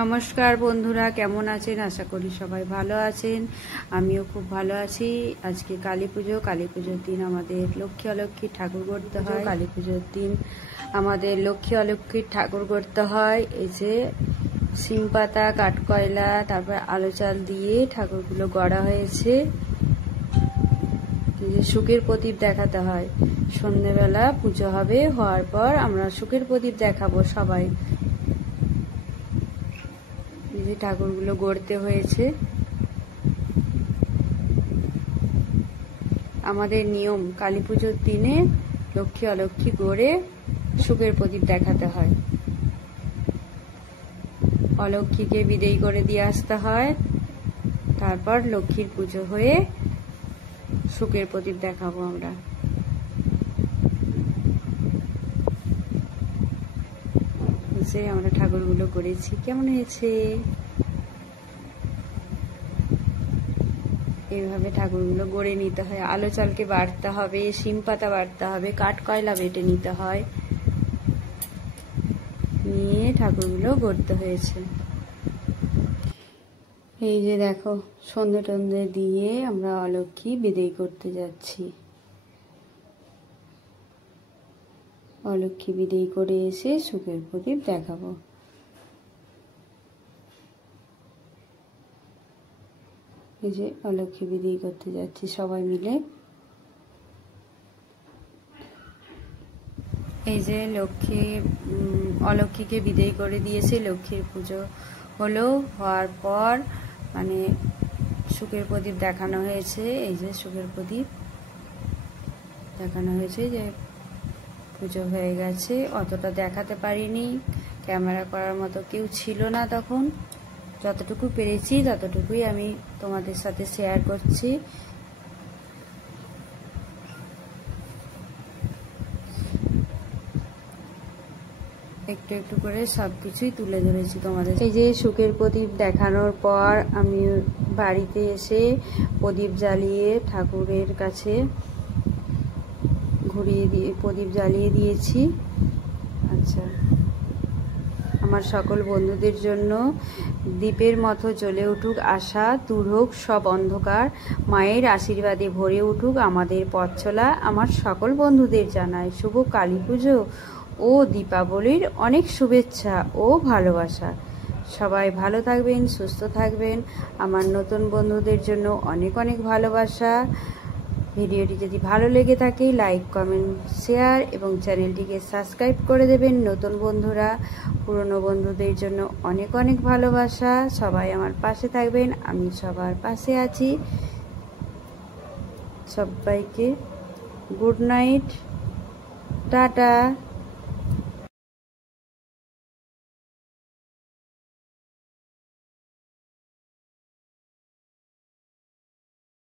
নমস্কার বন্ধুরা, কেমন আছেন? আশা করি সবাই ভালো আছেন। আমিও খুব ভালো আছি। আজকে কালী পুজো। কালী পুজোর দিন আমাদের লক্ষ্মী অলক্ষ্মী ঠাকুর করতে হয়। কালী পুজোর দিন আমাদের লক্ষ্মী অলক্ষ্মীর ঠাকুর করতে হয়। এই যে শিম পাতা, কাঠকয়লা, তারপর আলো চাল দিয়ে ঠাকুরগুলো গড়া হয়েছে। সুখের প্রদীপ দেখাতে হয়। সন্ধ্যেবেলা পুজো হবে, হওয়ার পর আমরা সুখের প্রদীপ দেখাবো সবাই। যে ঠাকুরগুলো গড়তে হয়েছে। আমাদের নিয়ম, কালী পুজোর দিনে লক্ষ্মী অলক্ষ্মী গড়ে সুখের প্রদীপ দেখাতে হয়। অলক্ষ্মীকে বিদেয় করে দিয়ে আসতে হয়, তারপর লক্ষ্মীর পুজো হয়ে সুখের প্রদীপ দেখাবো আমরা। যে আমরা ঠাকুরগুলো করেছি, কেমন হয়েছে? এইভাবে ঠাকুরগুলো গড়ে নিতে হয়। আলো চালকে বাড়তে হবে, শিম পাতা বাড়তে হবে, কাঠ কয়লা বেটে নিতে হয়, নিয়ে ঠাকুরগুলো গড়তে হয়েছে। এই যে দেখো, সন্ধে টন্ধে দিয়ে আমরা অলক্ষ্মী বিদেয় করতে যাচ্ছি। অলক্ষ্মী বিদেয় করে এসে সুখের প্রদীপ দেখাবো। এই যে অলক্ষ্মী বিদেয় করতে যাচ্ছি সবাই মিলে। এই যে অলক্ষ্মীকে বিদেয় করে দিয়েছে। লক্ষ্মীর পুজো হলো, হওয়ার পর মানে সুখের প্রদীপ দেখানো হয়েছে। এই যে সুখের প্রদীপ দেখানো হয়েছে, যে পুজো হয়ে গেছে। অতটা দেখাতে পারিনি, ক্যামেরা করার মতো কেউ ছিল না তখন। যতটুকু পেরেছি ততটুকুই আমি তোমাদের সাথে শেয়ার করছি। একটু একটু করে সবকিছুই তুলে ধরেছি তোমাদের। এই যে সুখের প্রদীপ দেখানোর পর আমি বাড়িতে এসে প্রদীপ জ্বালিয়ে ঠাকুরের কাছে ঘুরিয়ে দিয়ে প্রদীপ জ্বালিয়ে দিয়েছি। আচ্ছা, আমার সকল বন্ধুদের জন্য দীপের মতো জ্বলে উঠুক আশা, দূর হোক সব অন্ধকার, মায়ের আশীর্বাদে ভরে উঠুক আমাদের পথ চলা। আমার সকল বন্ধুদের জানাই শুভ কালী পুজো ও দীপাবলির অনেক শুভেচ্ছা ও ভালোবাসা। সবাই ভালো থাকবেন, সুস্থ থাকবেন। আমার নতুন বন্ধুদের জন্য অনেক অনেক ভালোবাসা। ভিডিওটি যদি ভালো লেগে থাকে লাইক, কমেন্ট, শেয়ার এবং চ্যানেলটিকে সাবস্ক্রাইব করে দেবেন নতুন বন্ধুরা। পুরনো বন্ধুদের জন্য অনেক অনেক ভালোবাসা। সবাই আমার পাশে থাকবেন, আমি সবার পাশে আছি। সবাইকে গুড নাইট, টাটা।